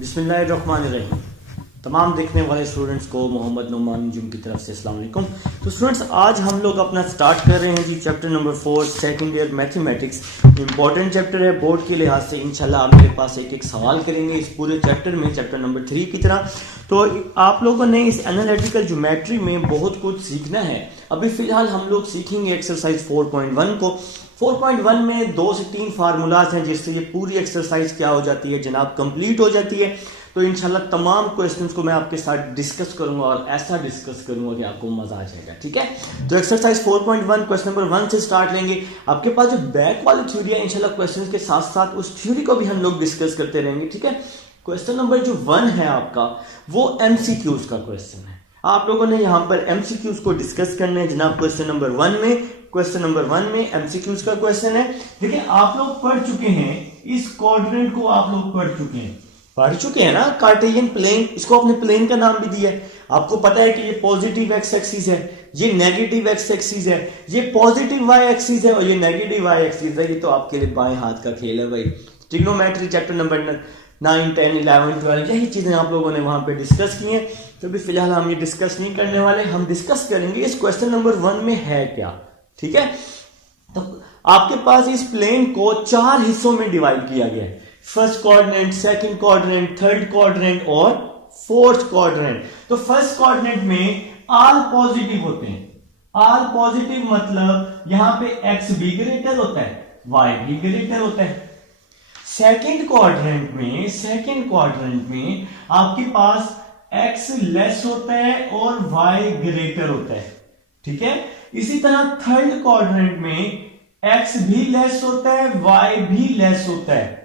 बिस्मिल्लाहिर्रहमानिर्रहीम। तमाम देखने वाले स्टूडेंट्स को मोहम्मद नुमान जुम की तरफ से अस्सलाम वालेकुम। तो स्टूडेंट्स, आज हम लोग अपना स्टार्ट कर रहे हैं जी chapter number 4 second year mathematics. Important chapter है बोर्ड के लिहाज से। इंशाल्लाह आप मेरे पास एक एक सवाल करेंगे इस पूरे चैप्टर में, चैप्टर नंबर 3 की तरह। तो आप लोगों ने इस एनालिटिकल ज्योमेट्री में बहुत कुछ सीखना है। अभी फिलहाल हम लोग सीखेंगे एक्सरसाइज 4.1 को। 4.1 में 2 से 3 फार्मूलाज हैं जिससे ये पूरी एक्सरसाइज क्या हो जाती है जनाब, कंप्लीट हो जाती है। तो इंशाल्लाह तमाम क्वेश्चंस को मैं आपके साथ डिस्कस करूंगा और ऐसा डिस्कस करूंगा कि आपको मजा आ जाएगा। ठीक है, तो एक्सरसाइज 4.1 क्वेश्चन नंबर 1 से स्टार्ट लेंगे। आपके पास जो बैक वाली थ्योरी है, इंशाल्लाह क्वेश्चंस के साथ साथ उस थ्योरी को भी हम लोग डिस्कस करते रहेंगे। ठीक है, क्वेश्चन नंबर जो 1 है आपका, वो एमसीक्यूज का क्वेश्चन है। आप लोगों ने यहाँ पर एमसीक्यूज को डिस्कस करने हैं जनाब। क्वेश्चन नंबर 1 में एमसीक्यूज का क्वेश्चन है। देखिए, आप लोग पढ़ चुके हैं इस क्वाड्रेंट को, आप लोग पढ़ चुके हैं ना, कार्टेशियन प्लेन। इसको अपने प्लेन का नाम भी दिया है। आपको पता है कि ये पॉजिटिव एक्स एक्सिस है, ये नेगेटिव एक्स एक्सिस है, ये पॉजिटिव वाई एक्सिस है और ये नेगेटिव वाई एक्सिस है। ये तो आपके लिए बाएं हाथ का खेल है भाई। ट्रिग्नोमेट्री चैप्टर नंबर 9, 10, 11, 12 यही चीजें आप लोगों ने वहां पे डिस्कस की हैं। तो अभी फिलहाल हम ये डिस्कस नहीं करने वाले, हम डिस्कस करेंगे इस क्वेश्चन नंबर 1 में है क्या। ठीक है, तो आपके पास इस प्लेन को 4 हिस्सों में डिवाइड किया गया है। First quadrant, second quadrant, third quadrant और फोर्थ क्वाड्रेंट। तो फर्स्ट क्वाड्रेंट में ऑल पॉजिटिव होते हैं। ऑल पॉजिटिव मतलब यहां पे एक्स भी ग्रेटर होता है, वाई भी ग्रेटर होता है। सेकंड क्वाड्रेंट में आपके पास एक्स लेस होता है और वाई ग्रेटर होता है। ठीक है, इसी तरह थर्ड क्वाड्रेंट में एक्स भी लेस होता है, वाई भी लेस होता है।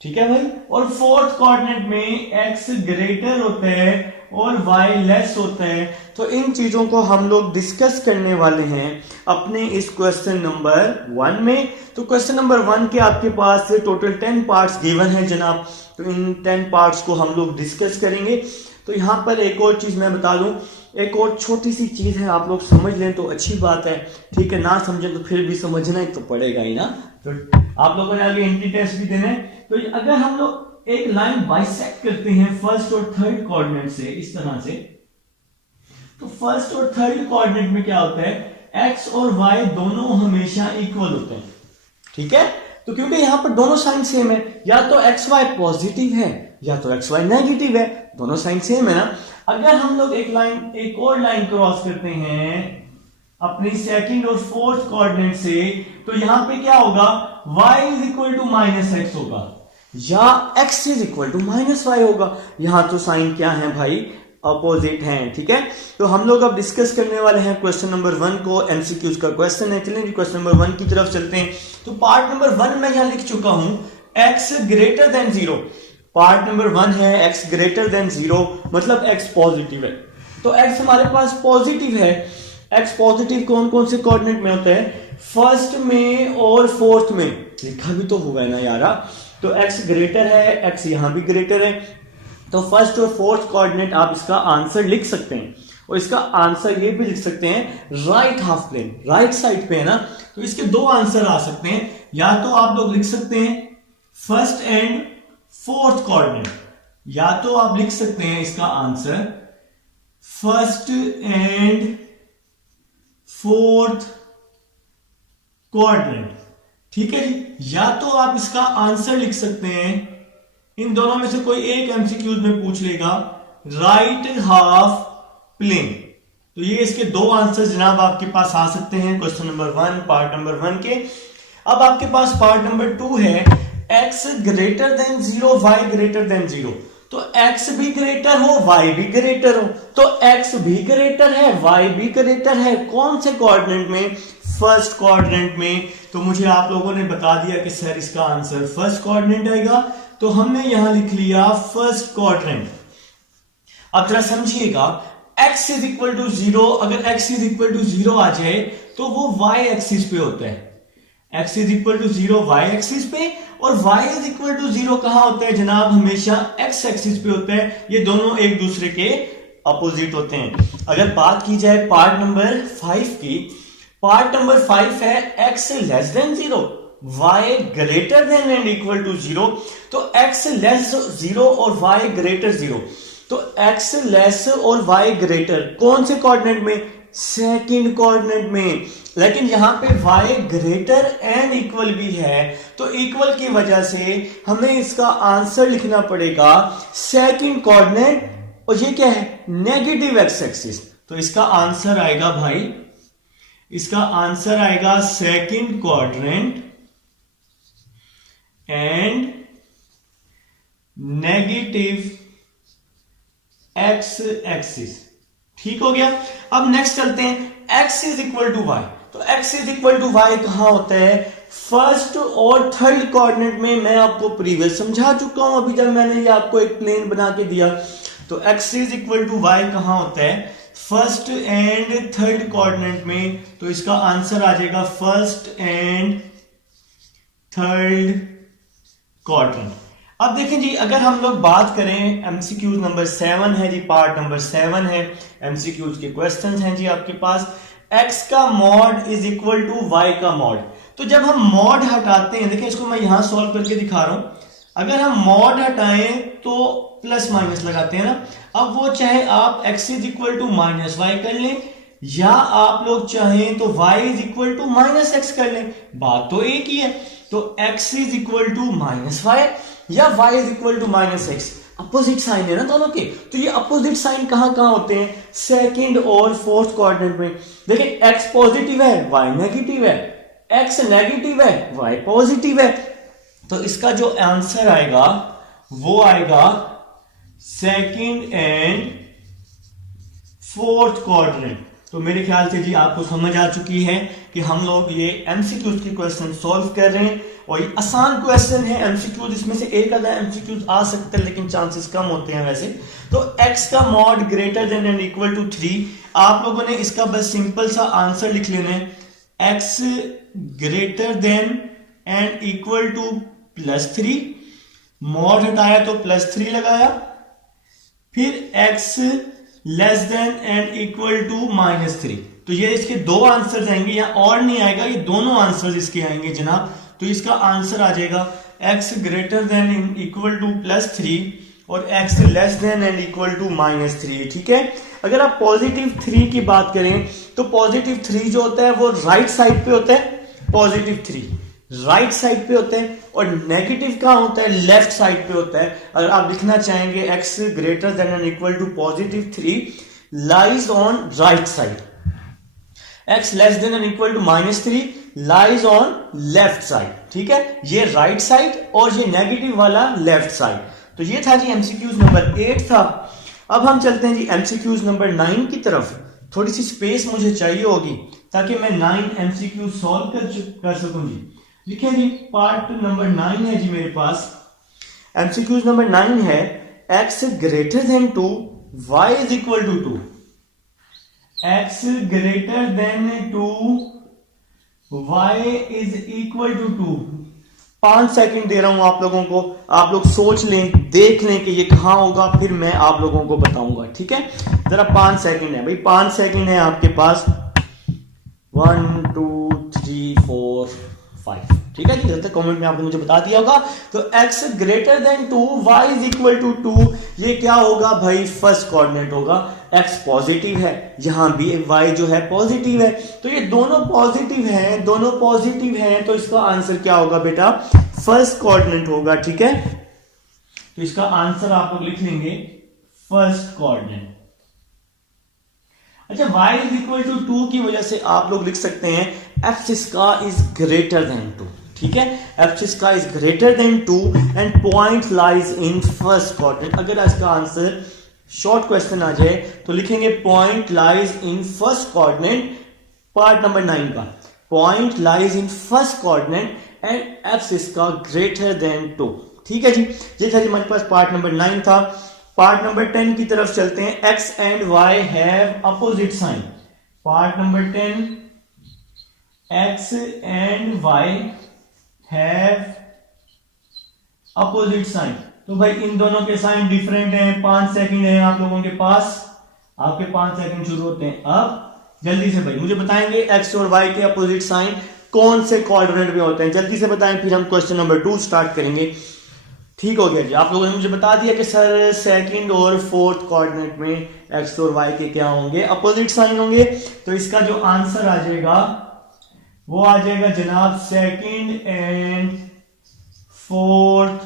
ठीक है भाई, और फोर्थ क्वाड्रेंट में एक्स ग्रेटर होता है और वाई लेस होता है। तो इन चीजों को हम लोग डिस्कस करने वाले हैं अपने इस क्वेश्चन नंबर 1 में। तो क्वेश्चन नंबर 1 के आपके पास टोटल 10 पार्ट्स गिवन है जनाब। तो इन 10 पार्ट्स को हम लोग डिस्कस करेंगे। तो यहां पर एक और चीज मैं बता दूं, एक और छोटी सी चीज है, आप लोग समझ लें तो अच्छी बात है। ठीक है, ना समझें तो फिर भी समझना ही तो पड़ेगा ही ना। तो आप लोगों ने आगे एंट्री टेस्ट भी देना है। तो अगर हम लोग एक लाइन बाइसेक्ट करते हैं फर्स्ट और थर्ड कोऑर्डिनेट से, इस तरह से, तो फर्स्ट और थर्ड कोऑर्डिनेट में क्या होता है, एक्स और वाई दोनों हमेशा इक्वल होते हैं। ठीक है, तो क्योंकि यहां पर दोनों साइन सेम है, या तो एक्स वाई पॉजिटिव है या तो एक्स वाई नेगेटिव है, दोनों साइन सेम है ना। अगर हम लोग एक और लाइन क्रॉस करते हैं अपनी सेकंड और फोर्थ कोऑर्डिनेट से, तो यहां पे क्या होगा, y is equal to minus X होगा या x is equal to minus Y होगा। यहां तो साइन क्या है भाई, अपोजिट हैं। ठीक है, तो हम लोग अब डिस्कस करने वाले हैं क्वेश्चन नंबर 1 को। एमसीक्यूज का क्वेश्चन है। चलेंगे क्वेश्चन नंबर 1 की तरफ चलते हैं। तो पार्ट नंबर 1 में यहां लिख चुका हूं x greater then 0। Part number 1 है x ग्रेटर देन 0, मतलब x पॉजिटिव है। तो x हमारे पास पॉजिटिव है। x पॉजिटिव कौन कौन से कोऑर्डिनेट में होता है, फर्स्ट में और फोर्थ में। लिखा भी तो हुआ है ना यारा। तो x ग्रेटर है, x यहां भी ग्रेटर है। तो फर्स्ट और फोर्थ कोऑर्डिनेट आप इसका आंसर लिख सकते हैं। और इसका आंसर ये भी लिख सकते हैं, right half plane, right side पे है ना। तो इसके 2 आंसर आ सकते हैं। या तो आप लोग लिख सकते हैं फर्स्ट एंड फोर्थ कोऑर्डिनेट, या तो आप लिख सकते हैं इसका answer first and fourth coordinate. ठीक है जी, या तो आप इसका आंसर लिख सकते हैं, इन दोनों में से कोई एक एमसीक्यूज में पूछ लेगा, राइट हाफ प्लेन। तो ये इसके 2 आंसर जनाब आपके पास आ सकते हैं क्वेश्चन नंबर 1 पार्ट नंबर 1 के। अब आपके पास पार्ट नंबर 2 है, x greater then 0, y greater then 0। तो x भी ग्रेटर हो, y भी ग्रेटर हो। तो x भी ग्रेटर है, y भी ग्रेटर है। कौन से कोऑर्डिनेट में, फर्स्ट कोऑर्डिनेट में। तो मुझे आप लोगों ने बता दिया कि सर इसका आंसर फर्स्ट कोऑर्डिनेट आएगा। तो हमने यहां लिख लिया फर्स्ट क्वाड्रेंट। अब जरा समझिएगा, x इज इक्वल टू 0, अगर x इज इक्वल टू 0 आ जाए तो वो y एक्सिस पे होता है। x is equal to 0 y axis पे, और y इज इक्वल टू 0 कहां होता है जनाब, हमेशा x एक्सिस पे होता है। ये दोनों एक दूसरे के अपोजिट होते हैं। अगर बात की जाए पार्ट नंबर 5 की, पार्ट नंबर 5 है x less than 0। y greater than and equal to 0, तो x लेस 0 और y ग्रेटर 0, तो x लेस और y ग्रेटर कौन से कोऑर्डिनेट में? सेकंड कोऑर्डिनेट में। लेकिन यहां पे y ग्रेटर एंड इक्वल भी है, तो इक्वल की वजह से हमें इसका आंसर लिखना पड़ेगा सेकंड कोऑर्डिनेट, और ये क्या है? Negative X axis. तो इसका आंसर आएगा भाई, इसका आंसर आएगा second quadrant and negative X axis. ठीक हो गया। अब नेक्स्ट चलते हैं, x is equal to Y. तो x is equal to Y कहां होता है? फर्स्ट और थर्ड कोऑर्डिनेट में। मैं आपको प्रीवियस समझा चुका हूं अभी जब मैंने ये आपको एक प्लेन बना के दिया। तो x is equal to Y कहां होता है? फर्स्ट एंड थर्ड कोऑर्डिनेट में। तो इसका आंसर आ जाएगा फर्स्ट एंड थर्ड क्वाड्रेंट। अब देखें जी, अगर हम लोग बात करें एमसीक्यूज नंबर 7 है जी, पार्ट नंबर 7 है, एमसीक्यूज के क्वेश्चंस हैं जी आपके पास। x का mod is equal to y का मॉड। तो जब हम मॉड हटाते हैं, देखिए इसको मैं यहां सॉल्व करके दिखा रहा हूं, अगर हम मॉड हटाएं तो प्लस माइनस लगाते हैं ना। अब वो चाहे आप x is equal to minus Y कर लें, या आप लोग चाहें तो y is equal to minus X कर लें, बात तो एक ही है। तो x is equal to minus Y या y is equal to minus X, opposite sign है ना दोनों के। तो ये अपोजिट साइन कहां कहां होते हैं? सेकंड और फोर्थ क्वाड्रेंट में। देखिए x पॉजिटिव है, y नेगेटिव है, x नेगेटिव है, y पॉजिटिव है। तो इसका जो आंसर आएगा वो आएगा सेकंड एंड फोर्थ क्वाड्रेंट। तो मेरे ख्याल से जी आपको समझ आ चुकी है कि हम लोग ये एमसीक्यूज के क्वेश्चन सॉल्व कर रहे हैं, और ये आसान क्वेश्चन है एमसीक्यूज। इसमें से एक आधा एमसीक्यूज आ सकता है, लेकिन चांसेस कम होते हैं वैसे। तो x का mod greater than and equal to 3, आप लोगों ने इसका बस सिंपल सा आंसर लिख लेना है, x greater than and equal to plus 3, mod हटाया तो प्लस 3 लगाया, फिर x less than and equal to minus 3। तो ये इसके दो आंसर आएंगे, या और नहीं आएगा, ये दोनों आंसर इसके आएंगे जनाब। तो इसका आंसर आ जाएगा x greater than and equal to plus 3 और x less than and equal to minus 3। ठीक है। अगर आप पॉजिटिव 3 की बात करें तो पॉजिटिव 3 जो होता है वो राइट साइड पे होता है, पॉजिटिव 3 राइट साइड पे होता है, और नेगेटिव कहां होता है? लेफ्ट साइड पे होता है। अगर आप लिखना चाहेंगे x greater than and equal to positive 3 lies on right side, x less than and equal to minus 3 lies on left side. ठीक है, ये राइट साइड और ये नेगेटिव वाला लेफ्ट साइड। तो ये था जी एमसीक्यूज नंबर 8 था। अब हम चलते हैं जी एमसीक्यूज नंबर 9 की तरफ। थोड़ी सी स्पेस मुझे चाहिए होगी ताकि मैं 9 एमसीक्यू सॉल्व कर सकूं जी। लिखिए जी, पार्ट नंबर 9 है जी मेरे पास। एमसीक्यूज नंबर 9 है, x greater than 2 y is equal to 2, x greater than 2 y is equal to 2। 5 second दे रहा हूं आप लोगों को, आप लोग सोच लें, देख लें कि ये कहां होगा, फिर मैं आप लोगों को बताऊंगा। ठीक है, जरा 5 सेकंड है भाई, 5 सेकंड है आपके पास। 1 2 3 4 5। ठीक है, जब तक कमेंट में आपने मुझे बता दिया होगा। तो x greater than 2 y is equal to 2, ये क्या होगा भाई? फर्स्ट कोऑर्डिनेट होगा। x पॉजिटिव है, यहां भी y जो है पॉजिटिव है, तो ये दोनों पॉजिटिव हैं, दोनों पॉजिटिव हैं। तो इसका आंसर क्या होगा बेटा? फर्स्ट कोऑर्डिनेट होगा। ठीक है, तो इसका आंसर आप लोग लिख लेंगे फर्स्ट कोऑर्डिनेट। अच्छा, y इज इक्वल टू 2 की वजह से आप लोग लिख सकते हैं f इसका इज ग्रेटर देन 2। ठीक है, f इसका is greater than 2 and point lies in first quadrant. अगर इसका आंसर शॉर्ट क्वेश्चन आ जाए तो लिखेंगे point lies in first quadrant, part number 9 का, point lies in first quadrant and f इसका ग्रेटर देन 2। ठीक है जी, ये था जी हमारे पास पार्ट नंबर 9 था। पार्ट नंबर 10 की तरफ चलते हैं। x and y have opposite sign. Part number 10, x and y have opposite sign. तो भाई इन दोनों के साइन डिफरेंट हैं। 5 सेकंड है आप लोगों के पास, आपके 5 सेकंड शुरू होते हैं अब। जल्दी से भाई मुझे बताएंगे x और y के अपोजिट साइन कौन से कोऑर्डिनेट में होते हैं, जल्दी से बताएं, फिर हम क्वेश्चन नंबर 2 स्टार्ट करेंगे। ठीक हो गया जी, आप लोगों ने मुझे बता दिया कि सर सेकंड और फोर्थ कोऑर्डिनेट में एक्स और वाई के क्या होंगे, अपोजिट साइन होंगे। तो इसका जो आंसर आ जाएगा वो आ जाएगा जनाब सेकंड एंड फोर्थ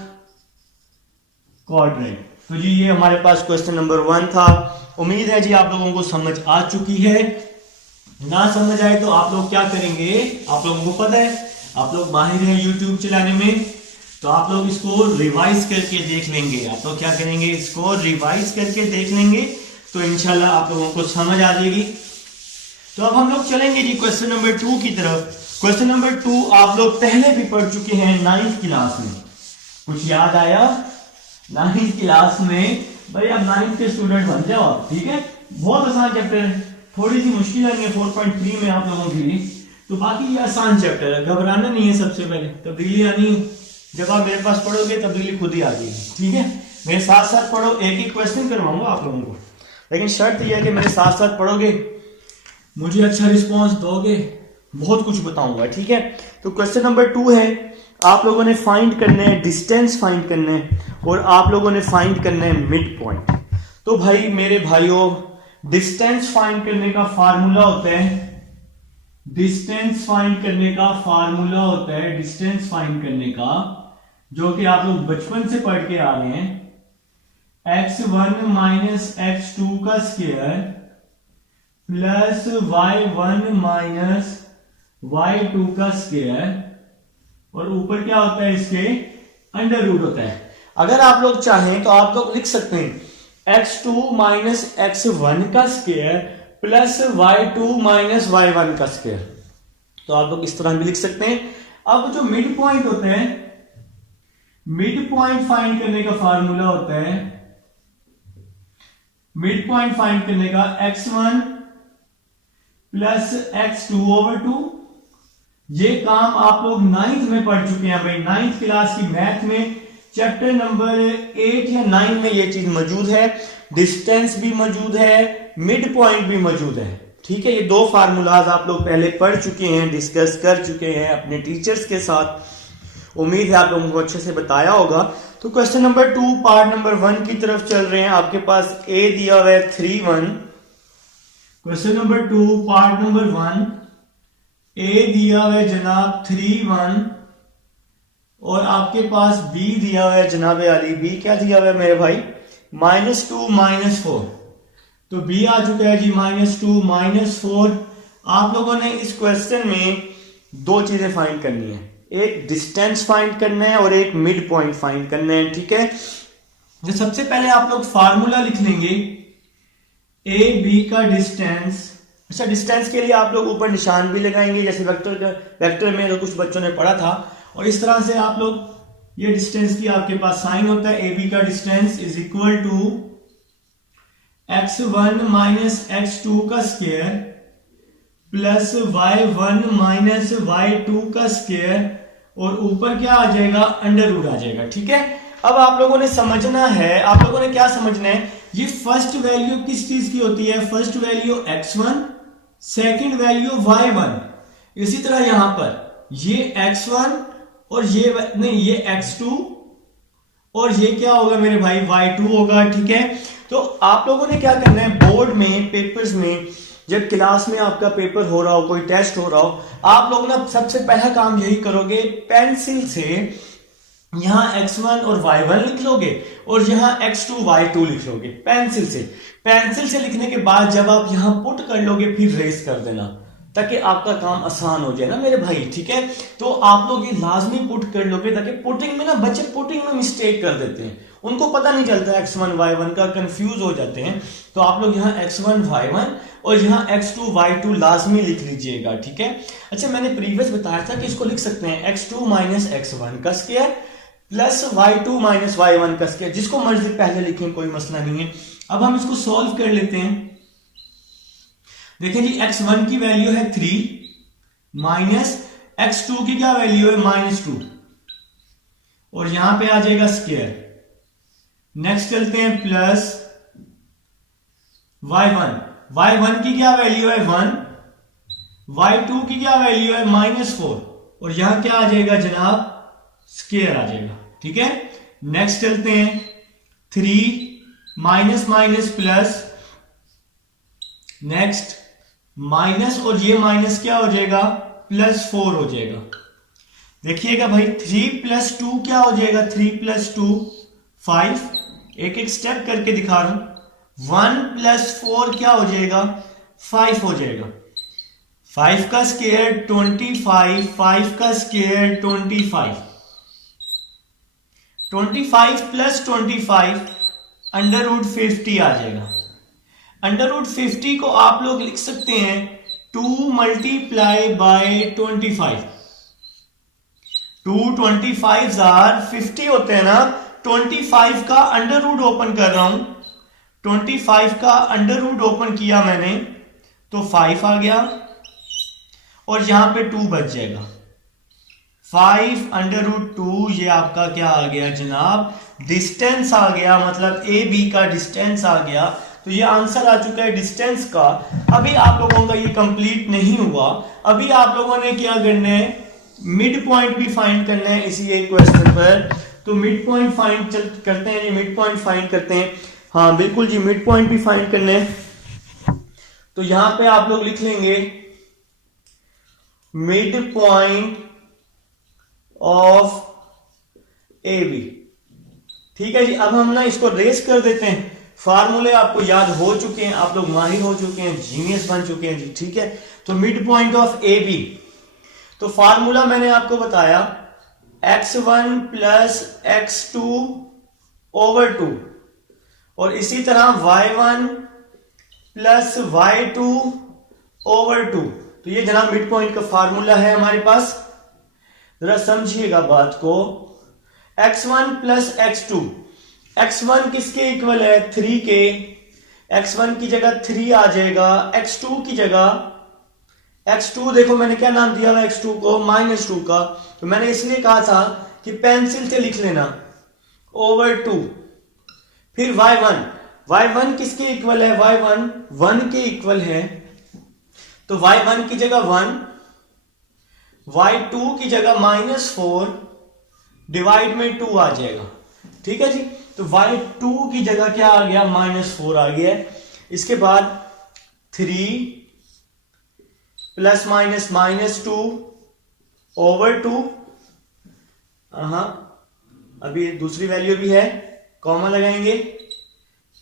कोऑर्डिनेट। तो जी ये हमारे पास क्वेश्चन नंबर 1 था। उम्मीद है जी आप लोगों को समझ आ चुकी है। ना समझ आए तो आप लोग क्या करेंगे, आप लोगों को पता है आप लोग माहिर हैं यूट्यूब चलाने में, तो आप लोग इसको रिवाइज करके देख लेंगे। आप लोग क्या करेंगे, इसको रिवाइज करके देख लेंगे तो इंशाल्लाह आप लोगों को समझ आ जाएगी। तो अब हम लोग चलेंगे जी क्वेश्चन नंबर 2 की तरफ। क्वेश्चन नंबर 2 आप लोग पहले भी पढ़ चुके हैं 9th क्लास में, कुछ याद आया 9th क्लास में? भाई आप 9th के स्टूडेंट बन जाओ आप, ठीक है। बहुत आसान चैप्टर है, थोड़ी सी मुश्किल है 4.3 में आप लोगों के लिए, तो बाकी ये आसान चैप्टर है, घबराना नहीं है। सबसे पहले तब्दीली आनी, जब आप मेरे पास पढ़ोगे तब्दीली खुद ही आ जाएगी, ठीक है। मेरे साथ साथ पढ़ो, एक ही क्वेश्चन करवाऊंगा आप लोगों को, लेकिन शर्त यह है कि मेरे साथ साथ पढ़ोगे, मुझे अच्छा रिस्पॉन्स दोगे, बहुत कुछ बताऊंगा, ठीक है। तो क्वेश्चन नंबर 2 है, आप लोगों ने फाइंड करना है डिस्टेंस फाइंड करना है, और आप लोगों ने फाइंड करना है मिड पॉइंट। तो भाई मेरे भाइयों, डिस्टेंस फाइंड करने का फार्मूला होता है, डिस्टेंस फाइंड करने का फार्मूला होता है, डिस्टेंस फाइंड करने का, जो कि आप लोग बचपन से पढ़ के आ रहे हैं, x1 माइनस x2 का square plus y1 minus y2 का स्क्वायर, और ऊपर क्या होता है इसके अंडर रूट होता है। अगर आप लोग चाहें तो आप लोग लिख सकते हैं x2 माइनस x1 का square plus y2 minus y1 का स्क्वायर, तो आप लोग इस तरह भी लिख सकते हैं। अब जो मिड पॉइंट होता है, मिड पॉइंट फाइंड करने का फार्मूला होता है, मिड पॉइंट फाइंड करने का x1 प्लस x2 ओवर 2। ये काम आप लोग 9th में पढ़ चुके हैं भाई, 9th क्लास की मैथ में चैप्टर नंबर 8 या 9 में ये चीज मौजूद है, डिस्टेंस भी मौजूद है, मिड पॉइंट भी मौजूद है, ठीक है। ये दो फार्मूलाज आप लोग पहले पढ़ चुके हैं, डिस्कस कर चुके हैं अपने टीचर्स के साथ, उम्मीद है आप लोगों को अच्छे से बताया होगा। तो क्वेश्चन नंबर 2 पार्ट नंबर 1 की तरफ चल रहे हैं। आपके पास ए दिया हुआ है 3 1, क्वेश्चन नंबर 2 पार्ट नंबर 1, ए दिया हुआ है जनाब 3 1, और आपके पास बी दिया हुआ है जनाब अली, बी क्या दिया हुआ है मेरे भाई, -2 -4। तो बी आ चुका है जी -2 -4। आप लोगों ने इस क्वेश्चन में दो चीजें फाइंड करनी है, एक डिस्टेंस फाइंड करना है और एक मिड पॉइंट फाइंड करना है, ठीक है। तो सबसे पहले आप लोग फार्मूला लिख लेंगे ए बी का डिस्टेंस। अच्छा, डिस्टेंस के लिए आप लोग ऊपर निशान भी लगाएंगे, जैसे वेक्टर में तो कुछ बच्चों ने पढ़ा था, और इस तरह से आप लोग, ये डिस्टेंस की आपके पास साइन होता है, ए बी का distance is equal to x1 minus x2 का square plus y1 minus y2 का स्क्वायर, और ऊपर क्या आ जाएगा, अंडर रूट आ जाएगा, ठीक है। अब आप लोगों ने समझना है, आप लोगों ने क्या समझना है, ये फर्स्ट वैल्यू किस चीज की होती है, first value x1, second value y1। इसी तरह यहां पर ये x1 और ये नहीं, ये x2 और ये क्या होगा मेरे भाई, y2 होगा, ठीक है। तो आप लोगों ने क्या करना है, बोर्ड में, पेपर्स में, जब क्लास में आपका पेपर हो रहा हो, कोई टेस्ट हो रहा हो, आप लोग ना सबसे पहला काम यही करोगे, पेंसिल से यहां x1 और y1 लिख लोगे और यहां x2 y2 लिख लोगे पेंसिल से। पेंसिल से लिखने के बाद जब आप यहां पुट कर लोगे फिर रेस कर देना, ताकि आपका काम आसान हो जाए ना मेरे भाई, ठीक है। तो आप लोग ये लाजमी पुट कर लोगे, ताकि पुटिंग में ना बच्चे पुटिंग में मिस्टेक कर देते हैं, उनको पता नहीं चलता x1 y1 का, कंफ्यूज हो जाते हैं। तो आप लोग यहाँ x1 y1 और यहाँ x2 y2 लाजमी लिख लीजिएगा, ठीक है। अच्छा, मैंने प्रीवियस बताया था कि इसको लिख सकते हैं x2 माइनस x1 का square plus y2 minus y1 का स्क्वायर, जिसको मर्जी पहले लिखें, कोई मसला नहीं है। अब हम इसको सॉल्व कर लेते हैं। देखें जी, x1 की वैल्यू है 3 माइनस x2 की क्या वैल्यू है, -2, और यहां पे आ जाएगा स्क्वायर। नेक्स्ट चलते हैं प्लस y1 की क्या वैल्यू है 1, y2 की क्या वैल्यू है -4, और यहां क्या आ जाएगा जनाब, स्क्वायर आ जाएगा। ठीक है, नेक्स्ट चलते हैं, 3 minus minus plus, next minus और ये माइनस क्या हो जाएगा, +4 हो जाएगा। देखिएगा भाई 3 + 2 क्या हो जाएगा, 3 + 2 5, एक एक स्टेप करके दिखा रहा हूं। 1 + 4 क्या हो जाएगा, 5 हो जाएगा। 5 का स्क्वायर 25, 5 का स्क्वायर 25, 25 + 25 √50 आ जाएगा। √50 को आप लोग लिख सकते हैं 2 × 25, 2 25 50 होते हैं ना, 25 का √ ओपन कर रहा हूं, 25 का √ ओपन किया मैंने तो 5 आ गया, और यहां पे 2 बच जाएगा, 5 √2, ये आपका क्या आ गया जनाब, डिस्टेंस आ गया, मतलब ए बी का डिस्टेंस आ गया। तो ये आंसर आ चुका है डिस्टेंस का। अभी आप लोगों का ये कंप्लीट नहीं हुआ, अभी आप लोगों ने क्या करना है, मिड पॉइंट भी फाइंड करना है इसी एक क्वेश्चन पर। तो मिड पॉइंट फाइंड करते हैं जी, मिड पॉइंट फाइंड करते हैं। हाँ बिल्कुल जी, मिड पॉइंट भी फाइंड करना है। तो यहां पे आप लोग लिख लेंगे mid point of A B. ठीक है जी, अब हम ना इसको रेस कर देते हैं। फार्मूले आपको याद हो चुके हैं, आप लोग माहिर हो चुके हैं, जीनियस बन चुके हैं जी। ठीक है, तो mid point of A B, तो फार्मूला मैंने आपको बताया x1 + x2 / 2, और इसी तरह y1 + y2 / 2। तो ये जनाब मिड पॉइंट का फार्मूला है हमारे पास। जरा समझिएगा बात को, x1 + x2, x1 किसके इक्वल है, 3 के, x1 की जगह 3 आ जाएगा, x2 की जगह, x2 देखो मैंने क्या नाम दिया हुआ x2 को, -2 का, तो मैंने इसलिए कहा था कि पेंसिल से लिख लेना, /2। फिर y1, y1 किसके इक्वल है, y1 1 के इक्वल है, तो y1 की जगह 1, y2 की जगह -4 डिवाइड में 2 आ जाएगा। ठीक है जी, तो y2 की जगह क्या आ गया, -4 आ गया। इसके बाद 3 ± -2 / 2, अभी दूसरी वैल्यू भी है, कॉमा लगाएंगे,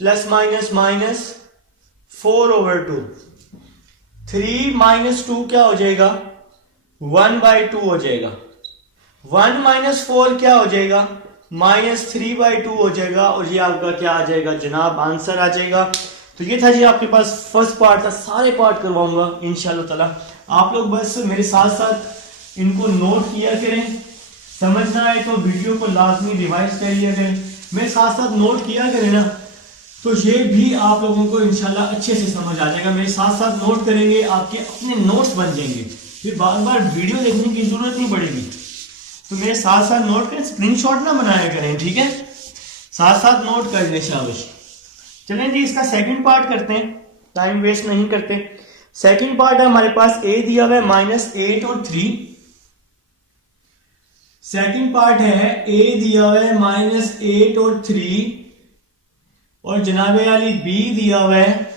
± -4 / 2, 3 - 2 क्या हो जाएगा, 1/2 हो जाएगा, 1 - 4 क्या हो जाएगा, -3/2 हो जाएगा, और ये आपका क्या आ जाएगा जनाब, आंसर आ जाएगा। तो ये था जी आपके पास फर्स्ट पार्ट था, सारे पार्ट करवाऊंगा इंशाल्लाह ताला। आप लोग बस मेरे साथ साथ इनको नोट किया करें, समझना है तो वीडियो को लाजमी रिवाइज कर लिया करें, मेरे साथ साथ नोट किया करें ना, तो ये भी आप लोगों को इंशाल्लाह अच्छे से समझ आ जाएगा। मेरे साथ साथ नोट करेंगे, आपके अपने नोट्स बन जाएंगे, फिर बार बार वीडियो देखने की जरूरत नहीं पड़ेगी। तो मेरे साथ साथ नोट करें, स्क्रीनशॉट ना बनाया करें, ठीक है, साथ साथ नोट कर लें शाबाश। चलें जी, इसका सेकंड पार्ट करते हैं, टाइम वेस्ट नहीं करते। सेकंड पार्ट है हमारे पास, a दिया हुआ है -8 और 3। सेकंड पार्ट है a दिया हुआ है -8 और 3, और जनाबे वाली b दिया हुआ है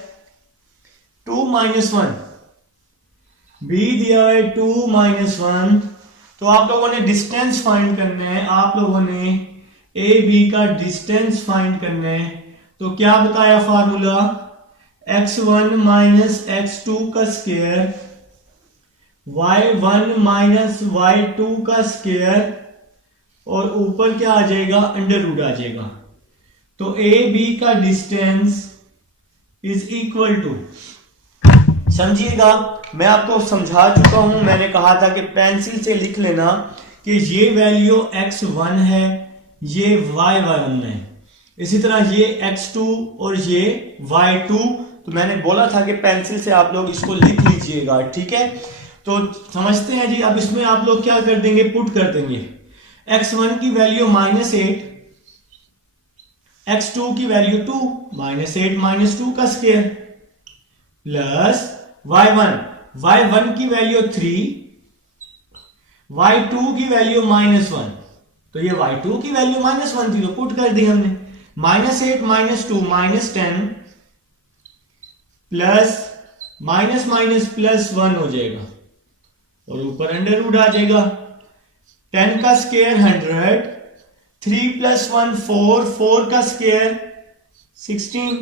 2 - 1, b दिया हुआ है 2 - 1। तो आप लोगों ने डिस्टेंस फाइंड करना है, आप लोगों ने ए बी का डिस्टेंस फाइंड करना है। तो क्या बताया फार्मूला, x1 - x2 का स्क्वायर, y1 - y2 का स्क्वायर, और ऊपर क्या आ जाएगा, √ आ जाएगा। तो ए बी का डिस्टेंस इज इक्वल टू, समझिएगा मैं आपको समझा चुका हूं, मैंने कहा था कि पेंसिल से लिख लेना कि ये वैल्यू x1 है, ये y1 है, इसी तरह ये x2 और ये y2। तो मैंने बोला था कि पेंसिल से आप लोग इसको लिख लीजिएगा, ठीक है। तो समझते हैं जी, अब इसमें आप लोग क्या कर देंगे, पुट कर देंगे x1 की वैल्यू -8, x2 की वैल्यू 2, -8 - 2 का स्क्वायर, प्लस y1 y1 की वैल्यू 3, y2 की वैल्यू -1, तो ये y2 की वैल्यू -1 थी तो पुट कर दी हमने। -8 -2 -10 प्लस माइनस माइनस प्लस 1 हो जाएगा और ऊपर अंडर रूट आ जाएगा। 10 का स्क्वायर 100, 3 + 1 4, 4 का स्क्वायर 16,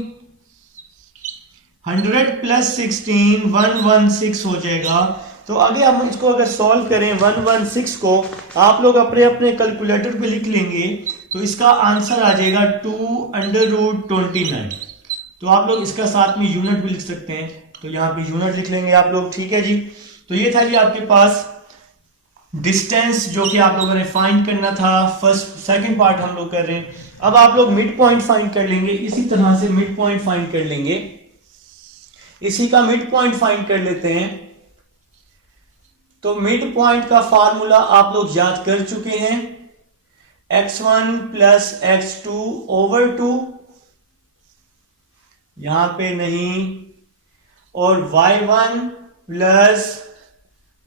100 + 16 116 हो जाएगा। तो आगे हम इसको अगर सॉल्व करें 116 को आप लोग अपने अपने कैलकुलेटर पे लिख लेंगे तो इसका आंसर आ जाएगा 2√29। तो आप लोग इसका साथ में यूनिट भी लिख सकते हैं, तो यहां पे यूनिट लिख लेंगे आप लोग। ठीक है जी, तो ये था जी आपके पास डिस्टेंस जो कि आप लोगों ने फाइंड करना था। सेकंड पार्ट हम लोग कर रहे हैं। अब आप लोग मिड पॉइंट फाइंड कर लेंगे, इसी तरह से मिड पॉइंट फाइंड कर लेंगे। इसी का मिड पॉइंट फाइंड कर लेते हैं। तो मिड पॉइंट का फार्मूला आप लोग याद कर चुके हैं, x1 + x2/2, यहां पे नहीं, और y1 +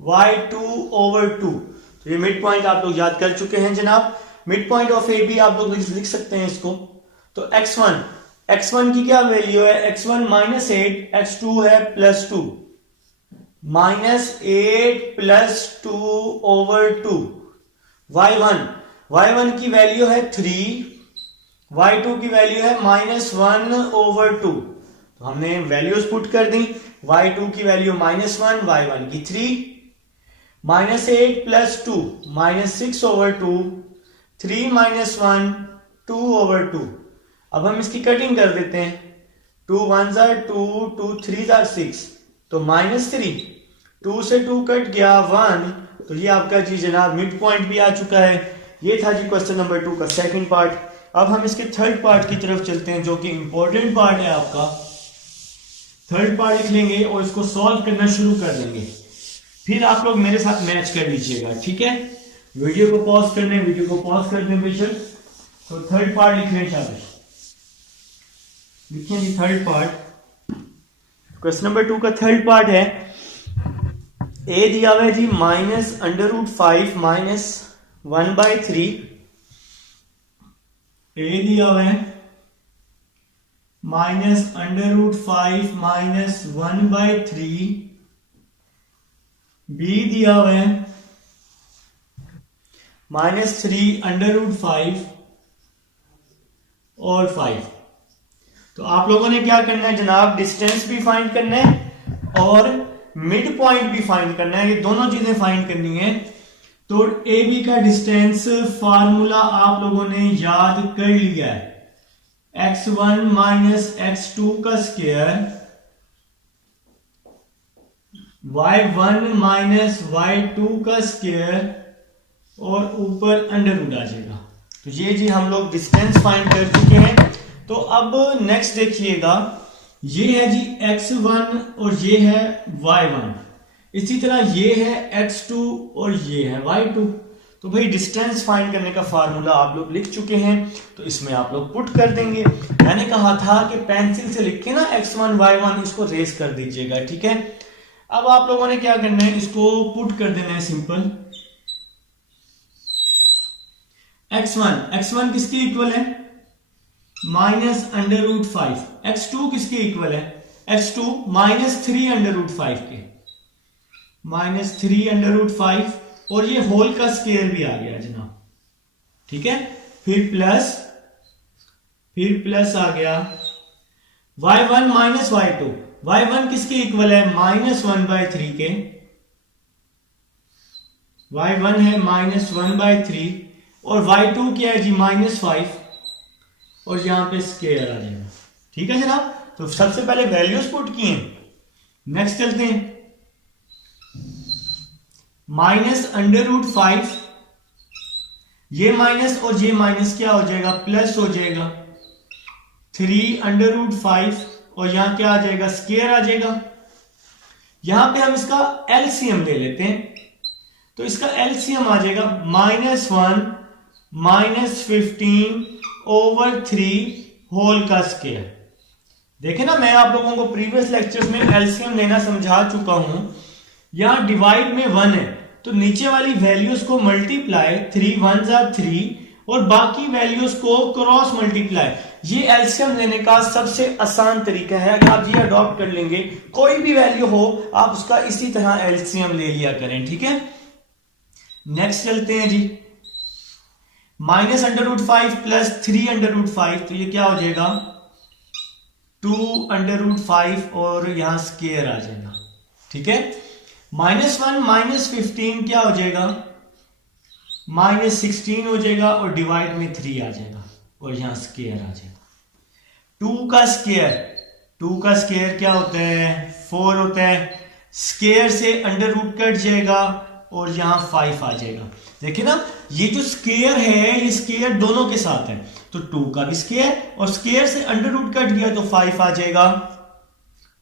y2/2। तो ये मिड पॉइंट आप लोग याद कर चुके हैं जनाब। मिड पॉइंट ऑफ ए भी आप लोग लिख सकते हैं इसको। तो x1 की क्या वैल्यू है, x1 -8, x2 है +2, -8 + 2/2। y1 की वैल्यू है 3, y2 की वैल्यू है -1/2। तो हमने वैल्यूज पुट कर दी। y2 की वैल्यू -1, y1 की 3, -8 + 2 -6/2, 3 - 1 2/2। अब हम इसकी कटिंग कर देते हैं। 2 1s are 2, 2 3s are 6, तो -3, 2 से 2 कट गया 1। तो ये आपका जी जनाब मिड पॉइंट भी आ चुका है। ये था जी क्वेश्चन नंबर 2 का सेकंड पार्ट। अब हम इसके थर्ड पार्ट की तरफ चलते हैं जो कि इंपॉर्टेंट पार्ट है आपका। थर्ड पार्ट लिख लेंगे और इसको सॉल्व करना शुरू कर देंगे। फिर आप लोग मेरे साथ मैच कर लीजिएगा, ठीक है। वीडियो को पॉज करने, वीडियो को पॉज कर दें बेशक। तो थर्ड पार्ट लिख रहे हैं शाबाश, लिखिए जी थर्ड पार्ट। क्वेश्चन नंबर 2 का थर्ड पार्ट है। ए दिया हुआ है जी -√5 -1/3। ए दिया हुआ है -√5 -1/3। बी दिया हुआ है -3√5 और 5। तो आप लोगों ने क्या करना है जनाब, डिस्टेंस भी फाइंड करना है और मिड पॉइंट भी फाइंड करना है। ये दोनों चीजें फाइंड करनी है। तो ए बी का डिस्टेंस फार्मूला आप लोगों ने याद कर लिया है, x1 - x2 का स्क्वायर, y1 - y2 का स्क्वायर और ऊपर अंडर रूट आ जाएगा। तो ये जी हम लोग डिस्टेंस फाइंड कर चुके हैं। तो अब नेक्स्ट देखिएगा, ये है जी x1 और ये है y1, इसी तरह ये है x2 और ये है y2। तो भाई डिस्टेंस फाइंड करने का फार्मूला आप लोग लिख चुके हैं, तो इसमें आप लोग पुट कर देंगे। मैंने कहा था कि पेंसिल से लिख के ना x1 y1 इसको रेस कर दीजिएगा, ठीक है। अब आप लोगों ने क्या करना है, इसको पुट कर देना है सिंपल। x1 किसके इक्वल है, -√5। x2 किसके इक्वल है, x2 -3√5 के, -3√5, और ये होल का स्क्वायर भी आ गया जनाब, ठीक है। फिर प्लस आ गया। y1 - y2, y1 किसके इक्वल है, -1/3 के, y1 है -1/3 और y2 क्या है जी -5, और यहां पे स्क्वायर आ जाएगा, ठीक है जनाब। तो सबसे पहले वैल्यूज पुट किए। नेक्स्ट चलते हैं, -√5, ये माइनस और ये माइनस क्या हो जाएगा, प्लस हो जाएगा। 3√5 और यहां क्या आ जाएगा, स्क्वायर आ जाएगा। यहां पे हम इसका एलसीएम ले लेते हैं, तो इसका एलसीएम आ जाएगा -1 -15/3 होल का स्क्वायर। देखे ना, मैं आप लोगों को प्रीवियस लेक्चर्स में एलसीएम लेना समझा चुका हूं। यहां डिवाइड में 1 है, तो नीचे वाली वैल्यूज को मल्टीप्लाई, 3 1 जा 3, और बाकी वैल्यूज को क्रॉस मल्टीप्लाई। ये एलसीएम लेने का सबसे आसान तरीका है। अगर आप ये अडॉप्ट कर लेंगे, कोई भी वैल्यू हो आप उसका इसी तरह एलसीएम ले लिया करें, ठीक है। नेक्स्ट चलते हैं जी, -√5 प्लस 3√5, तो ये क्या हो जाएगा 2√5 और यहां स्क्वायर आ जाएगा, ठीक है। -1 -15 क्या हो जाएगा -16 हो जाएगा और डिवाइड में 3 आ जाएगा और यहां स्क्वायर आ जाएगा। 2 का स्क्वायर क्या होता है 4 होता है, स्क्वायर से अंडर रूट कट जाएगा और यहां 5 आ जाएगा। देखिए ना, ये जो स्क्वायर है ये स्क्वायर दोनों के साथ है, तो 2 का भी स्क्वायर और स्क्वायर से अंडर रूट कट गया तो 5 आ जाएगा,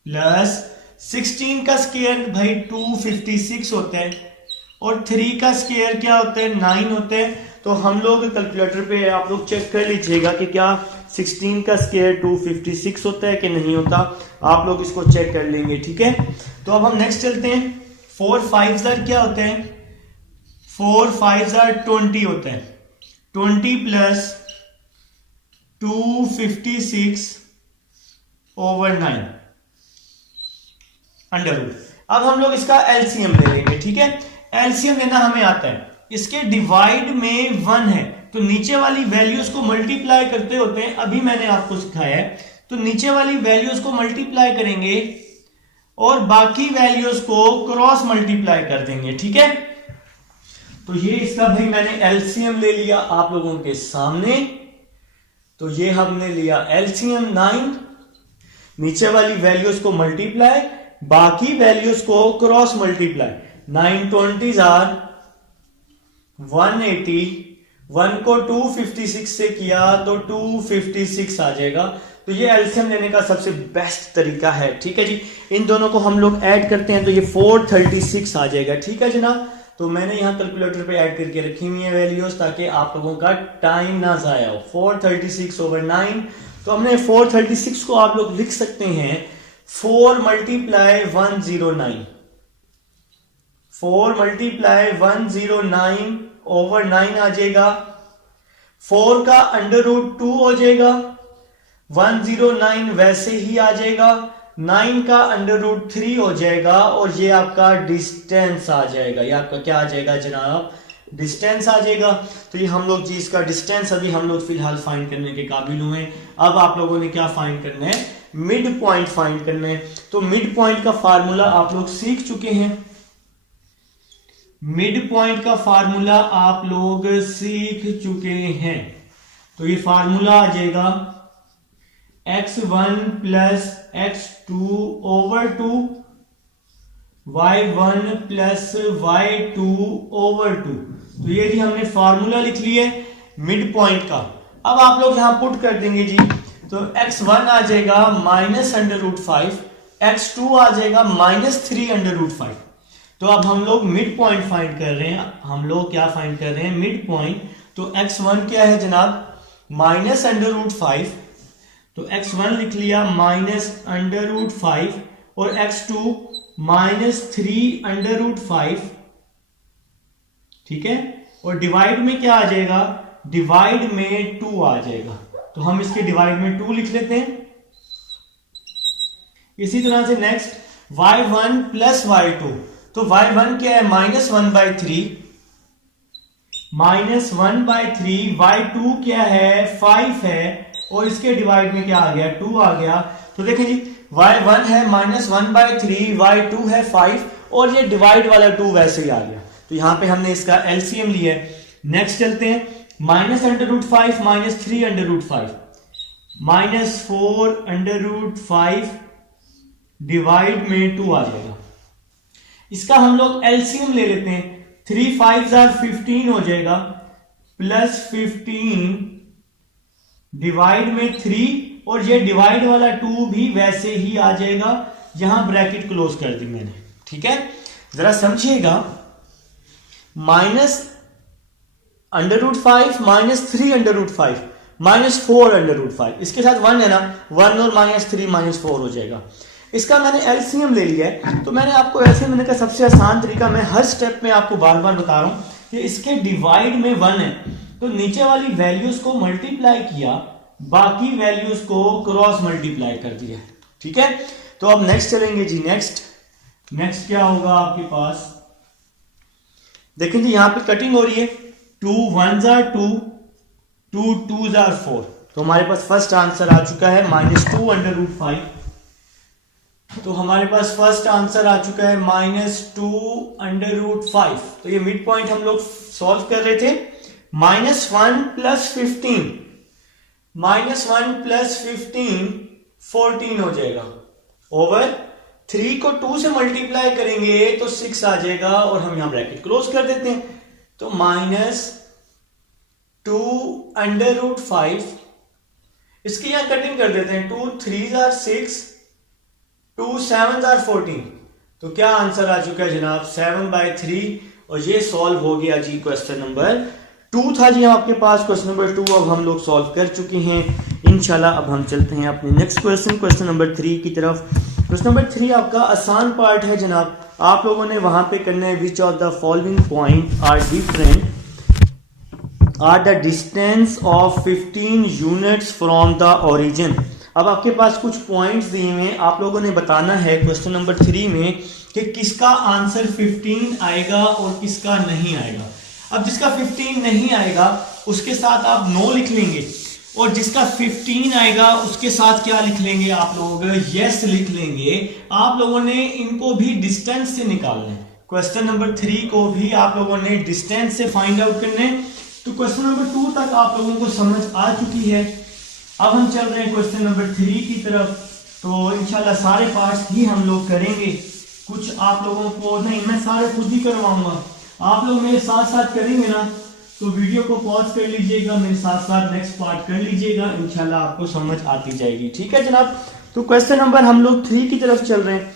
प्लस 16 का स्क्वायर भाई 256 होता है और 3 का स्क्वायर क्या होता है 9 होता है। तो हम लोग कैलकुलेटर पे आप लोग चेक कर लीजिएगा कि क्या 16 का स्क्वायर 256 होता है कि नहीं होता, आप लोग इसको चेक कर लेंगे, ठीक है। तो अब हम नेक्स्ट चलते हैं। 4 5 क्या होता है 4 5 20 होता है, 20 प्लस 256 ओवर 9 अंडर रूट। अब हम लोग इसका एलसीएम ले लेंगे, ठीक है। एलसीएम लेना हमें आता है, इसके डिवाइड में 1 है तो नीचे वाली वैल्यूज को मल्टीप्लाई करते होते हैं, अभी मैंने आपको सिखाया है। तो नीचे वाली वैल्यूज को मल्टीप्लाई करेंगे और बाकी वैल्यूज को क्रॉस मल्टीप्लाई कर देंगे, ठीक है। तो ये इसका भाई मैंने एलसीएम ले लिया आप लोगों के सामने। तो ये हमने लिया एलसीएम 9, नीचे वाली वैल्यूज को मल्टीप्लाई, बाकी वैल्यूज को क्रॉस मल्टीप्लाई। 9 20 180, 1 को 256 से किया तो 256 आ जाएगा। तो ये एलसीएम लेने का सबसे बेस्ट तरीका है, ठीक है जी। इन दोनों को हम लोग ऐड करते हैं तो ये 436 आ जाएगा, ठीक है जनाब। तो मैंने यहां कैलकुलेटर पे ऐड करके रखी हुई है वैल्यूज ताकि आप लोगों का टाइम ना जाया हो। 436 ओवर 9, तो हमने 436 को आप लोग लिख सकते हैं 4 मल्टीप्लाई 109, 4 मल्टीप्लाई 109 ओवर 9 आ जाएगा। 4 का अंडर रूट 2 हो जाएगा, 109 वैसे ही आ जाएगा, 9 का अंडर रूट 3 हो जाएगा और ये आपका डिस्टेंस आ जाएगा। ये आपका क्या आ जाएगा जनाब डिस्टेंस आ जाएगा। तो ये हम लोग जी इसका डिस्टेंस अभी हम लोग फिलहाल फाइंड करने के काबिल हुए हैं। अब आप लोगों ने क्या फाइंड करना है मिड पॉइंट फाइंड करना है। तो मिड पॉइंट का फार्मूला आप लोग सीख चुके हैं, मिड पॉइंट का फार्मूला आप लोग सीख चुके हैं। तो ये फार्मूला आ जाएगा x1 plus x2 over 2, y1 plus y2 over 2। तो ये जी हमने फार्मूला लिख लिया मिड पॉइंट का। अब आप लोग यहां पुट कर देंगे जी, तो x1 आ जाएगा -√5, x2 आ जाएगा -3√5। तो अब हम लोग मिड पॉइंट फाइंड कर रहे हैं। हम लोग क्या फाइंड कर रहे हैं मिड पॉइंट। तो x1 क्या है जनाब -√5, तो x1 लिख लिया -√5 और x2 -3√5, ठीक है। और डिवाइड में क्या आ जाएगा डिवाइड में 2 आ जाएगा। तो हम इसके डिवाइड में 2 लिख लेते हैं। इसी तरह से नेक्स्ट y1 प्लस y2, तो y1 क्या है -1/3, -1/3, y2 क्या है 5 है और इसके डिवाइड में क्या आ गया 2 आ गया। तो देखें जी y1 है -1/3, y2 है 5 और ये डिवाइड वाला 2 वैसे ही आ गया। तो यहां पे हमने इसका एलसीएम लिया है। नेक्स्ट चलते हैं -√5 -3√5, -4√5 डिवाइड में 2 आ जाएगा। इसका हम लोग एलसीएम ले लेते हैं। 3 5 15 हो जाएगा, प्लस 15 डिवाइड में 3 और ये डिवाइड वाला 2 भी वैसे ही आ जाएगा। यहां ब्रैकेट क्लोज कर दी मैंने, ठीक है। जरा समझिएगा, -√5 -3√5 -4√5, इसके साथ 1 है ना, 1 और -3 -4 हो जाएगा। इसका मैंने एलसीएम ले लिया है, तो मैंने आपको एलसीएम लेने का सबसे आसान तरीका मैं हर स्टेप में आपको बार बार बता रहा हूं कि इसके डिवाइड में 1 है, तो नीचे वाली वैल्यूज को मल्टीप्लाई किया, बाकी वैल्यूज को क्रॉस मल्टीप्लाई कर दिया। ठीक है, तो अब नेक्स्ट चलेंगे जी। नेक्स्ट क्या होगा आपके पास, देखें जी यहां पे कटिंग हो रही है, 2 1s are 2, 2 2s are 4, तो हमारे पास फर्स्ट आंसर आ चुका है -2/5। तो हमारे पास फर्स्ट आंसर आ चुका है -2/5। तो ये मिड पॉइंट हम लोग सॉल्व कर रहे थे। -1 + 15, -1 + 15 14 हो जाएगा, ओवर 3 को 2 से मल्टीप्लाई करेंगे तो 6 आ जाएगा, और हम यहां ब्रैकेट क्लोज कर देते हैं। तो -2/5, इसकी यहां कटिंग कर देते हैं, 2 3s are 6, 2 7s are 14, तो क्या आंसर आ चुका है जनाब 7/3, और ये सॉल्व हो गया जी। क्वेश्चन नंबर 2 था जी आपके पास, क्वेश्चन नंबर 2 अब हम लोग सॉल्व कर चुके हैं इंशाल्लाह। अब हम चलते हैं अपने नेक्स्ट क्वेश्चन नंबर 3 की तरफ। क्वेश्चन नंबर 3 आपका आसान पार्ट है जनाब, आप लोगों ने वहां पे करना है, which of the following point are different are the distance of 15 units from the origin. अब आपके पास कुछ पॉइंट्स दिए हुए, आप लोगों ने बताना है क्वेश्चन नंबर 3 में कि किसका आंसर 15 आएगा और किसका नहीं आएगा। अब जिसका 15 नहीं आएगा उसके साथ आप नो लिख लेंगे, और जिसका 15 आएगा उसके साथ क्या लिख लेंगे आप लोग, यस लिख लेंगे। आप लोगों ने इनको भी डिस्टेंस से निकालना है, क्वेश्चन नंबर 3 को भी आप लोगों ने डिस्टेंस से फाइंड आउट करना है। तो क्वेश्चन नंबर 2 तक आप लोगों को समझ आ चुकी है। अब हम चल रहे हैं क्वेश्चन नंबर 3 की तरफ। तो इंशाल्लाह सारे पार्ट्स ही हम लोग करेंगे, कुछ आप लोगों को नहीं, मैं सारे खुद ही करवाऊंगा, आप लोग मेरे साथ साथ करेंगे ना, तो वीडियो को पॉज कर लीजिएगा, मेरे साथ साथ नेक्स्ट पार्ट कर लीजिएगा, इंशाल्लाह आपको समझ आती जाएगी। ठीक है जनाब, तो क्वेश्चन नंबर हम लोग 3 की तरफ चल रहे हैं।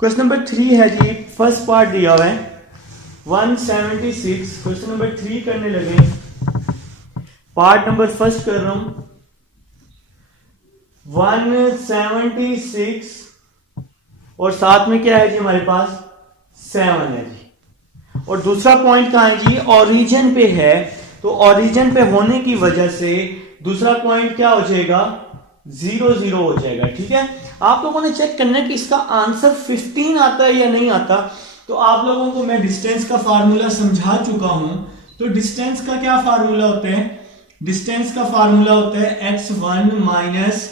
क्वेश्चन नंबर 3 है जी, फर्स्ट पार्ट दिया हुआ है 176। क्वेश्चन नंबर 3 करने लगे, पार्ट नंबर फर्स्ट कर रहा हूं 176, और साथ में क्या है जी हमारे पास 7 है जी। और दूसरा पॉइंट कहां है जी, ओरिजिन पे है, तो ओरिजिन पे होने की वजह से दूसरा पॉइंट क्या हो जाएगा, 0 0 हो जाएगा। ठीक है, आप लोगों ने चेक करना है कि इसका आंसर 15 आता है या नहीं आता। तो आप लोगों को मैं डिस्टेंस का फार्मूला समझा चुका हूं। तो डिस्टेंस का क्या फार्मूला होता है, डिस्टेंस का फार्मूला होता है x1 माइनस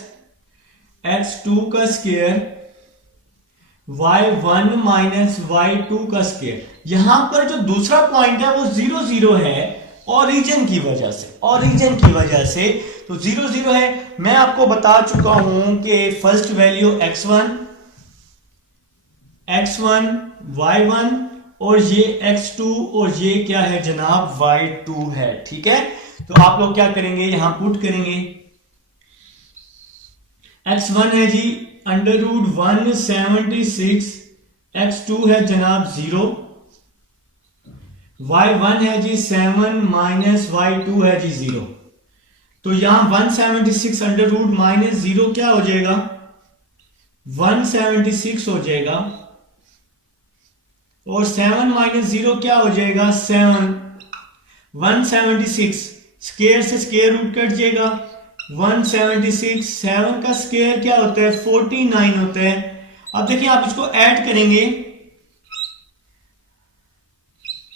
x2 का स्क्वायर, y1 माइनस y2 का स्क्वायर। यहां पर जो दूसरा पॉइंट है वो 0 0 है, ओरिजिन की वजह से, तो 0 0 है। मैं आपको बता चुका हूं कि फर्स्ट वैल्यू x1 y1 और ये x2 और ये क्या है जनाब y2 है। ठीक है, तो आप लोग क्या करेंगे, यहां पुट करेंगे, x1 है जी √176, x2 है जनाब 0, y1 है जी 7 माइनस y2 है जी 0। तो यहां 176 अंडर रूट माइनस 0 क्या हो जाएगा, 176 हो जाएगा, और 7 माइनस 0 क्या हो जाएगा 7। 176 स्क्वायर से स्क्वायर रूट कट जाएगा, 176 7 का स्क्वायर क्या होता है 49 होता है। अब देखिए आप इसको ऐड करेंगे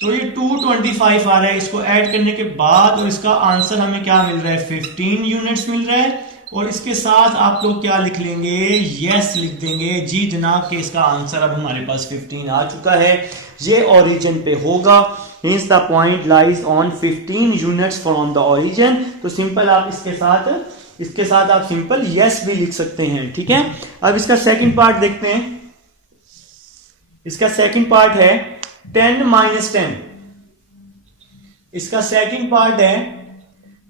तो ये 225 आ रहा है, इसको ऐड करने के बाद, और इसका आंसर हमें क्या मिल रहा है 15 यूनिट्स मिल रहा है। और इसके साथ आप लोग क्या लिख लेंगे, यस लिख देंगे जी जनाब कि इसका आंसर अब हमारे पास 15 आ चुका है, ये ओरिजिन पे होगा। Hence the point lies on 15 units from the origin। तो सिंपल आप इसके साथ आप सिंपल यस भी लिख सकते हैं। ठीक है, अब इसका सेकंड पार्ट देखते हैं। इसका सेकंड पार्ट है 10 माइनस 10। इसका सेकंड पार्ट है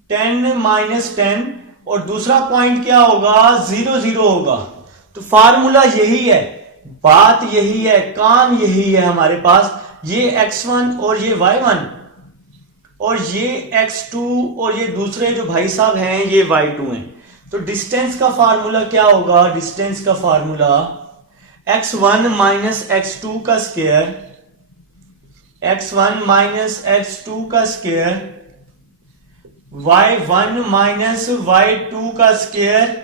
10 माइनस 10, और दूसरा पॉइंट क्या होगा 0 0 होगा। तो फार्मूला यही है, बात यही है, काम यही है हमारे पास। ये x1 और ये y1 और ये x2 और ये दूसरे जो भाई साहब हैं ये y2 हैं। तो डिस्टेंस का फार्मूला क्या होगा, डिस्टेंस का फार्मूला x1 माइनस x2 का स्क्वायर, x1 माइनस x2 का स्क्वायर, y1 माइनस y2 का स्क्वायर,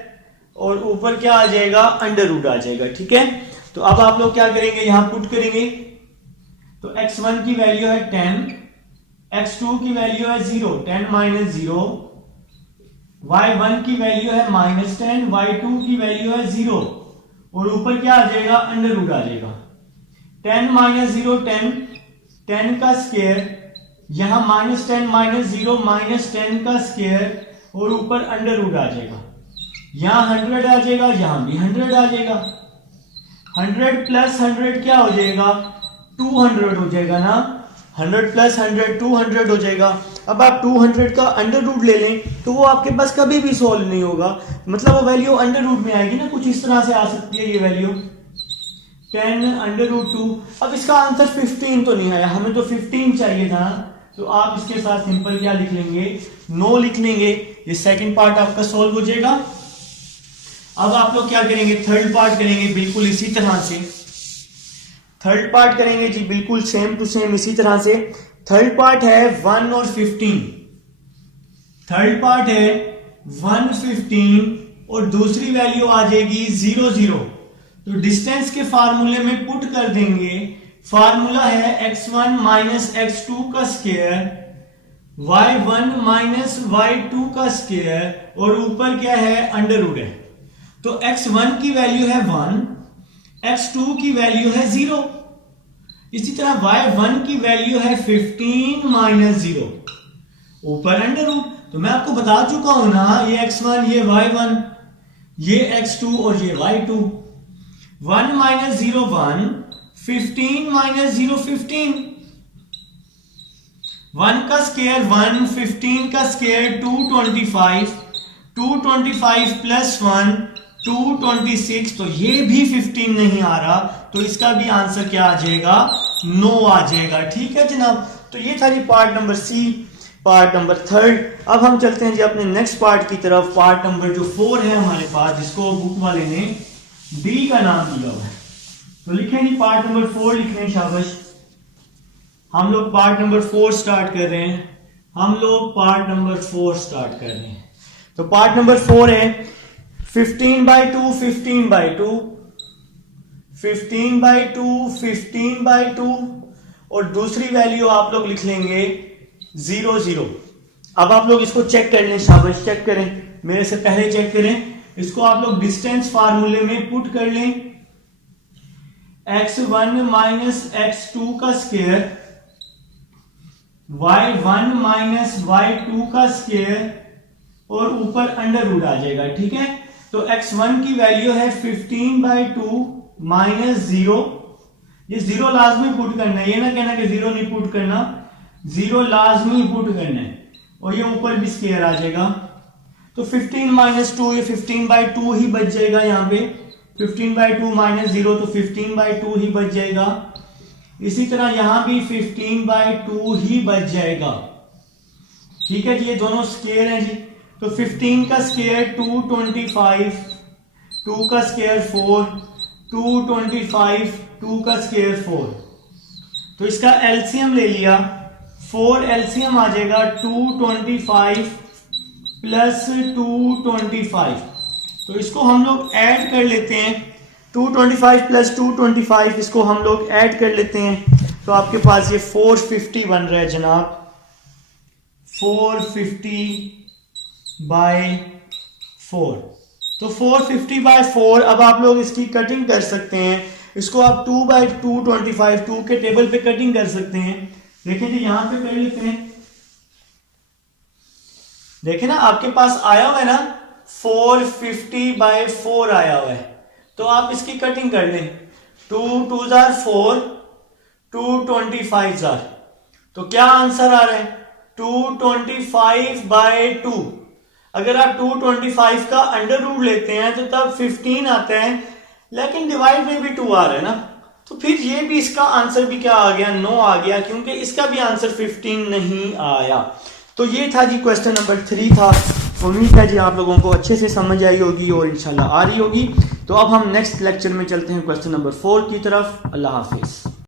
और ऊपर क्या आ जाएगा, अंडर रूट आ जाएगा। ठीक है, तो अब आप लोग क्या करेंगे, यहां पुट करेंगे। तो x1 की वैल्यू है 10, x2 की वैल्यू है 0, 10 माइनस 0, y1 की वैल्यू है -10, y2 की वैल्यू है 0, और ऊपर क्या आ जाएगा, अंडर रूट आ जाएगा। 10 माइनस 0 10, 10 का स्क्वायर, यहां -10 माइनस 0 -10 का स्क्वायर, और ऊपर अंडर रूट आ जाएगा। यहां 100 आ जाएगा, यहां भी 100 आ जाएगा। 100 प्लस 100 क्या हो जाएगा, 200 हो जाएगा ना। 100 प्लस 100 200 हो जाएगा। अब आप 200 का अंडर रूट ले लें तो वो आपके पास कभी भी सोल्व नहीं होगा, मतलब वो वैल्यू अंडर रूट में आएगी ना, कुछ इस तरह से आ सकती है ये वैल्यू 10 अंडर रूट 2। अब इसका आंसर 15 तो नहीं आया, हमें तो 15 चाहिए था, तो आप इसके साथ सिंपल क्या लिख लेंगे, 9 लिख लेंगे। ये सेकंड पार्ट आपका सोल्व हो जाएगा। अब आप लोग क्या करेंगे, थर्ड पार्ट करेंगे बिल्कुल इसी तरह से। थर्ड पार्ट करेंगे जी बिल्कुल सेम टू सेम इसी तरह से। थर्ड पार्ट है 1 और 15, थर्ड पार्ट है 1 15 और दूसरी वैल्यू आ जाएगी 0 0। तो डिस्टेंस के फार्मूले में पुट कर देंगे। फार्मूला है x1 माइनस x2 का स्क्वायर, y1 माइनस y2 का स्क्वायर, और ऊपर क्या है, अंडर रूट है। तो x1 की वैल्यू है 1, x2 की वैल्यू है 0, इसी तरह y1 की वैल्यू है 15 माइनस 0, ऊपर अंडर रूट। तो मैं आपको बता चुका हूं ना, ये x1 ये y1 ये x2 और ये y2। 1 माइनस 0 1, 15 माइनस 0 15, 1 का स्क्वायर 1, 15 का स्क्वायर 225, 225 प्लस 1 226। तो ये भी 15 नहीं आ रहा, तो इसका भी आंसर क्या आ जाएगा, 9 आ जाएगा। ठीक है जनाब, तो ये था जी part number C, part number third. अब हम चलते हैं जी अपने नेक्स्ट पार्ट की तरफ, पार्ट नंबर जो 4 है हमारे पास, जिसको बुक वाले ने डी का नाम दिया हुआ है। तो लिखें जी पार्ट नंबर 4 लिख रहे हैं, शाबाश। हम लोग पार्ट नंबर 4 स्टार्ट कर रहे हैं, हम लोग पार्ट नंबर 4 स्टार्ट कर रहे हैं। तो पार्ट नंबर 4 है 15/2 15/2, 15/2 15/2, और दूसरी वैल्यू आप लोग लिख लेंगे 0 0। अब आप लोग इसको चेक कर लें, शाबाश चेक करें, मेरे से पहले चेक करें। इसको आप लोग डिस्टेंस फार्मूले में पुट कर लें। x1 माइनस x2 का स्क्वायर, y1 माइनस y2 का स्क्वायर, और ऊपर अंडर रूट आ जाएगा। ठीक है, तो x1 की वैल्यू है 15/2 माइनस 0। ये 0 लाजमी पुट करना है, ये ना कहना कि 0 नहीं पुट करना, 0 लाजमी पुट करना है, और ये ऊपर भी स्क्वायर आ जाएगा। तो 15 माइनस 2, ये 15/2 ही बच जाएगा। यहाँ पे 15/2 माइनस 0, तो 15/2 ही बच जाएगा। इसी तरह यहां भी 15/2 ही बच जाएगा। ठीक है जी, ये दोनों स्क्वायर हैं जी। तो 15 का स्क्वायर 225, 2 का स्क्वायर 4, 225, 2 का स्क्वायर 4। तो इसका एलसीएम ले लिया, 4 एलसीएम आ जाएगा 225 प्लस 225। तो इसको हम लोग ऐड कर लेते हैं, 225 प्लस 225, इसको हम लोग ऐड कर लेते हैं। तो आपके पास ये 450 बन रहा है जनाब, 450/4। तो 450/4। अब आप लोग इसकी कटिंग कर सकते हैं, इसको आप 2/225 2 के टेबल पे कटिंग कर सकते हैं। देखें जी, यहां पे कर लेते हैं। देखें ना, आपके पास आया हुआ है ना 450/4 आया हुआ है, तो आप इसकी कटिंग कर लें। 2 2 4, 2 25। तो क्या आंसर आ रहा है, 225/2। अगर आप 225 का अंडर रूट लेते हैं तो तब 15 आता है, लेकिन डिवाइड में भी 2 आ रहा है ना, तो फिर ये भी इसका आंसर भी क्या आ गया, 9 आ गया, क्योंकि इसका भी आंसर 15 नहीं आया। तो ये था जी क्वेश्चन नंबर 3 था। उम्मीद है जी आप लोगों को अच्छे से समझ आई होगी और इंशाल्लाह आ रही होगी। तो अब हम नेक्स्ट लेक्चर में चलते हैं क्वेश्चन नंबर 4 की तरफ। अल्लाह हाफिज।